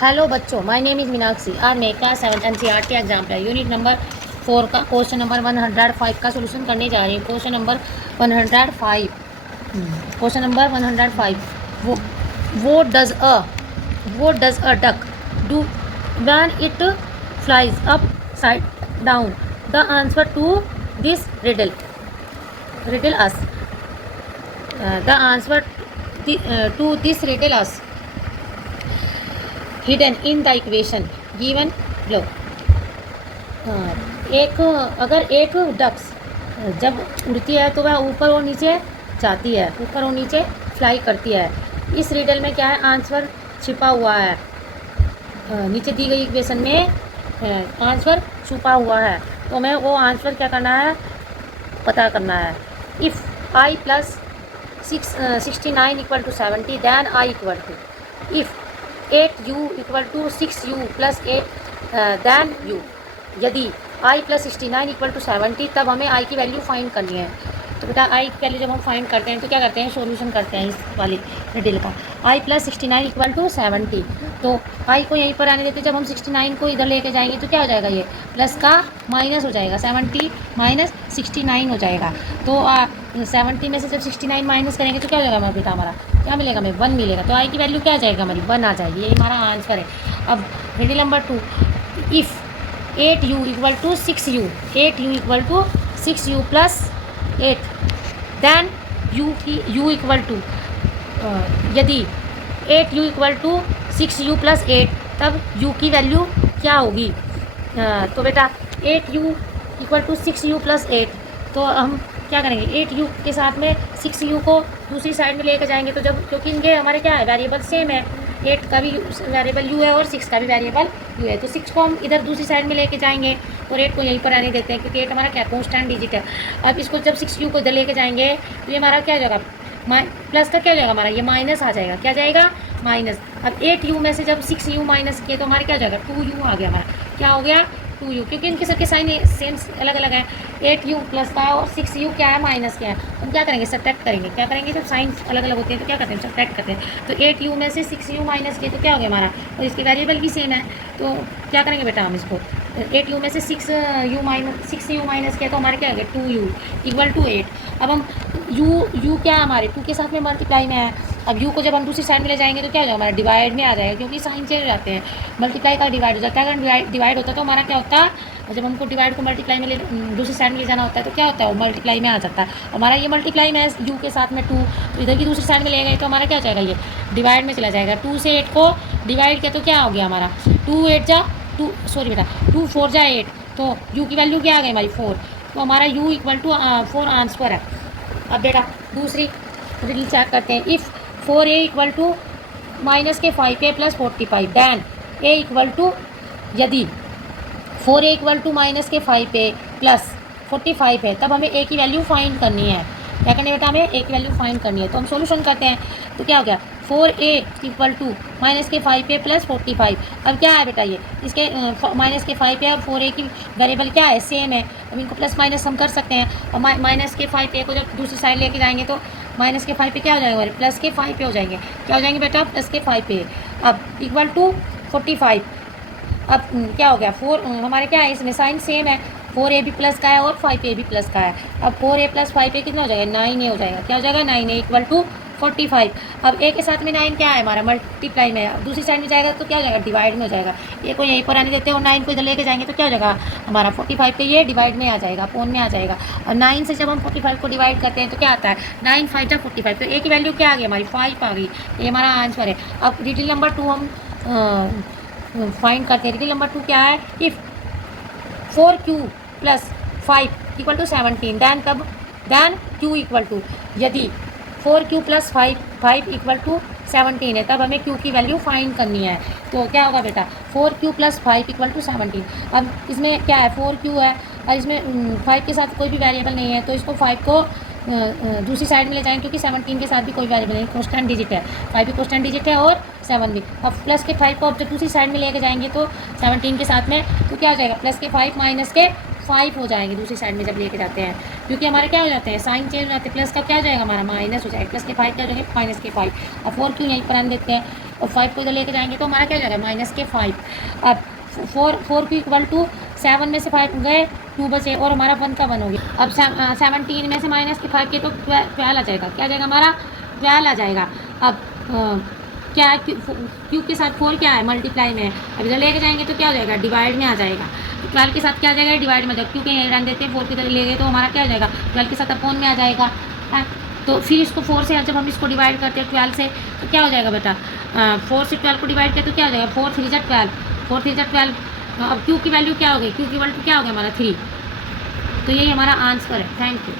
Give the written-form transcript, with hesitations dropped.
Hello बच्चों, my name is Meenakshi. आज मैं क्लास 7 एनसीईआरटी एग्जाम का यूनिट नंबर 4 का क्वेश्चन नंबर 105 का सोल्यूशन करने जा रही हूँ। Question number 105। Question number 105। What does a duck do when it flies upside down? The answer to this riddle is. The answer to this riddle is hidden in the equation given below. अगर एक ducks जब उड़ती है तो वह ऊपर और नीचे जाती है, ऊपर और नीचे फ्लाई करती है। इस रिडल में क्या है, आंसर छिपा हुआ है। नीचे दी गई इक्वेशन में आंसर छुपा हुआ है, तो हमें वो आंसर क्या करना है, पता करना है। If I plus 69 equal to 70 then I equal to. If 8u equal to 6u plus 8 then u। यदि i प्लस 69 इक्वल टू 70 तब हमें i की वैल्यू फाइंड करनी है। तो बेटा i की वैल्यू जब हम फाइंड करते हैं तो क्या करते हैं, सॉल्यूशन करते हैं इस वाली रिडल का। i प्लस 69 इक्वल टू 70, तो i को यहीं पर आने देते हैं। जब हम 69 को इधर लेके जाएंगे तो क्या हो जाएगा, ये प्लस का माइनस हो जाएगा, 70 माइनस 69 हो जाएगा। तो 70 में से जब 69 माइनस करेंगे तो क्या हो जाएगा हमारा बेटा, हमारा क्या मिलेगा, हमें 1 मिलेगा। तो आई की वैल्यू क्या आ जाएगा, हमारी 1 आ जाएगी। ये हमारा आंसर है। अब riddle number 2। If 8u equal to 6u, 8u equal to 6u plus 8 then u equal to. यदि 8u equal to 6u plus 8 तब u की वैल्यू क्या होगी। तो बेटा 8u equal to 6u plus 8, तो हम क्या करेंगे, 8u के साथ में 6u को दूसरी साइड में लेकर जाएंगे। तो जब, क्योंकि इनके हमारे क्या है, वेरिएबल सेम है, 8 का भी वेरिएबल u है और 6 का भी वेरिएबल u है, तो 6 को हम इधर दूसरी साइड में लेके जाएंगे और 8 को यहीं पर आने देते हैं, क्योंकि 8 हमारा क्या कॉन्स्टेंट डिजिट है। अब इसको जब 6u को इधर लेके जाएंगे तो ये हमारा क्या हो जाएगा, प्लस का क्या हो जाएगा, हमारा ये माइनस आ जाएगा। क्या जाएगा, माइनस। अब 8u में से जब 6u माइनस किए तो हमारे क्या हो जाएगा, 2u आ गया हमारा। क्या हो गया, 2u, क्योंकि इनके सबके साइन सेम अलग अलग है। 8u प्लस का और 6u क्या है, माइनस क्या है। हम क्या करेंगे, सब्ट्रैक्ट करेंगे। क्या करेंगे, जब साइन अलग अलग होते हैं तो क्या करते हैं, सब्ट्रैक्ट करते हैं। तो 8u में से 6u माइनस किए तो क्या हो गया हमारा, और इसके वेरिएबल भी सेम है, तो क्या करेंगे बेटा हम इसको, 8u में से 6u माइनस किया तो हमारे क्या हो गया, 2u इक्वल टू 8। अब हम u क्या है, हमारे 2 के साथ में मल्टीप्लाई में है। अब u को जब हम दूसरी साइड में ले जाएंगे तो क्या हो जाएगा, हमारा डिवाइड में आ जाएगा, क्योंकि साइन चेंज हो जाते हैं। मल्टीप्लाई का डिवाइड हो जाता है। अगर डिवाइड होता है तो हमारा क्या होता है, जब हमको डिवाइड को मल्टीप्लाई में दूसरी साइड में ले जाना होता है तो क्या होता है, वो मल्टीप्लाई में आ जाता है। हमारा ये मल्टीप्लाई में है u के साथ में 2, तो इधर की दूसरी साइड में ले गए तो हमारा क्या हो जाएगा, ये डिवाइड में चला जाएगा। 2 से 8 को डिवाइड किया तो क्या हो गया हमारा, 2 8 जा 2, सॉरी बेटा 2 4 जा 8, तो u की वैल्यू क्या आ गई हमारी 4, तो हमारा u इक्वल टू 4 आंसर है। अब बेटा दूसरी रिडल चेक करते हैं। If 4a equal to minus के 5a plus 45 then a equal to. यदि 4a इक्वल टू माइनस के 5a प्लस 45 है तब हमें a की वैल्यू फाइंड करनी है। क्या करनी है बेटा, हमें a की वैल्यू फाइंड करनी है। तो हम सॉल्यूशन करते हैं, तो क्या हो गया, 4a इक्वल टू माइनस के 5a प्लस 45। अब क्या है बेटा, ये इसके माइनस के 5a और 4a की वेरिएबल क्या है, सेम है। अब इनको प्लस माइनस हम कर सकते हैं। और माइनस के 5a को जब दूसरी साइड लेके जाएंगे तो माइनस के 5 पे क्या हो जाएगा, हमारे प्लस के 5 पे हो जाएंगे। क्या हो जाएंगे बेटा, प्लस के 5 पे। अब इक्वल टू 45। अब क्या हो गया, 4 हमारे क्या है, इसमें साइन सेम है, 4a भी प्लस का है और 5a भी प्लस का है। अब 4a प्लस 5a कितना हो जाएगा, 9a हो जाएगा। क्या हो जाएगा, 9a इक्वल टू 45। अब a के साथ में 9 क्या है, हमारा मल्टीप्लाई में है। अब दूसरी साइड में जाएगा तो क्या हो जाएगा, डिवाइड में हो जाएगा। a को यहीं पर आने देते हैं और 9 को इधर लेके जाएंगे तो क्या हो जाएगा, हमारा 45 पे ये डिवाइड में आ जाएगा, अपोन में आ जाएगा। और 9 से जब हम 45 को डिवाइड करते हैं तो क्या आता है, 9 5 जा 45, तो a की वैल्यू क्या आ गई हमारी, 5 आ गई। ये हमारा आंसर है। अब रिडल नंबर 2 हम फाइंड करते हैं। रिडल नंबर 2 क्या है, if 4q plus 5 equal to 17 then q equal to. यदि 4q प्लस 5 इक्वल टू 17 है तब हमें q की वैल्यू फाइंड करनी है। तो क्या होगा बेटा, 4q प्लस 5 इक्वल टू 17। अब इसमें क्या है, 4q है और इसमें 5 के साथ कोई भी वेरिएबल नहीं है, तो इसको 5 को दूसरी साइड में ले जाएंगे, क्योंकि 17 के साथ भी कोई वेरिएबल नहीं, कॉन्स्टेंट डिजिट है। 5 भी कॉन्स्टेंट डिजिट है और 7 भी। अब प्लस के 5 को अब जब दूसरी साइड में लेके जाएंगे तो 17 के साथ में तो क्या हो जाएगा, प्लस के 5 माइनस के 5 हो जाएंगे दूसरी साइड में जब लेके जाते हैं, क्योंकि हमारे क्या हो जाते हैं, साइन चेंज हो जाते हैं। प्लस का क्या हो जाएगा हमारा, माइनस हो जाएगा। प्लस के 5 क्या हो जाएंगे, माइनस के 5। और 4 क्यों यहीं पर आने देते हैं, और 5 को इधर लेके जाएंगे तो हमारा क्या हो जाएगा, माइनस के 5। अब 4 की इक्वल टू 7 में से 5 गए, 2 बचे, और हमारा 1 का 1 हो गया। अब 17 में से माइनस के 5 के तो 12 आ जाएगा। क्या आ जाएगा हमारा, 12 आ जाएगा। अब क्या है, क्यू के साथ 4 क्या है, मल्टीप्लाई में है। अब इधर लेके जाएंगे तो क्या हो जाएगा, डिवाइड में आ जाएगा। तो 12 के साथ क्या आ जाएगा, डिवाइड में आ जाएगा, क्योंकि ये रन देते हैं 4 की तरह ले गए तो हमारा क्या हो जाएगा, 12 के साथ अपॉन में आ जाएगा। तो फिर इसको 4 से, जब हम इसको डिवाइड करते हैं 12 से, तो क्या हो जाएगा बेटा, 4 से 12 को डिवाइड किया तो क्या हो जाएगा, 4 3 12, 4 3 12। अब क्यू की वैल्यू क्या हो गई, क्यू की वैल्यू क्या हो गया हमारा 3। तो यही हमारा आंसर है। Thank you.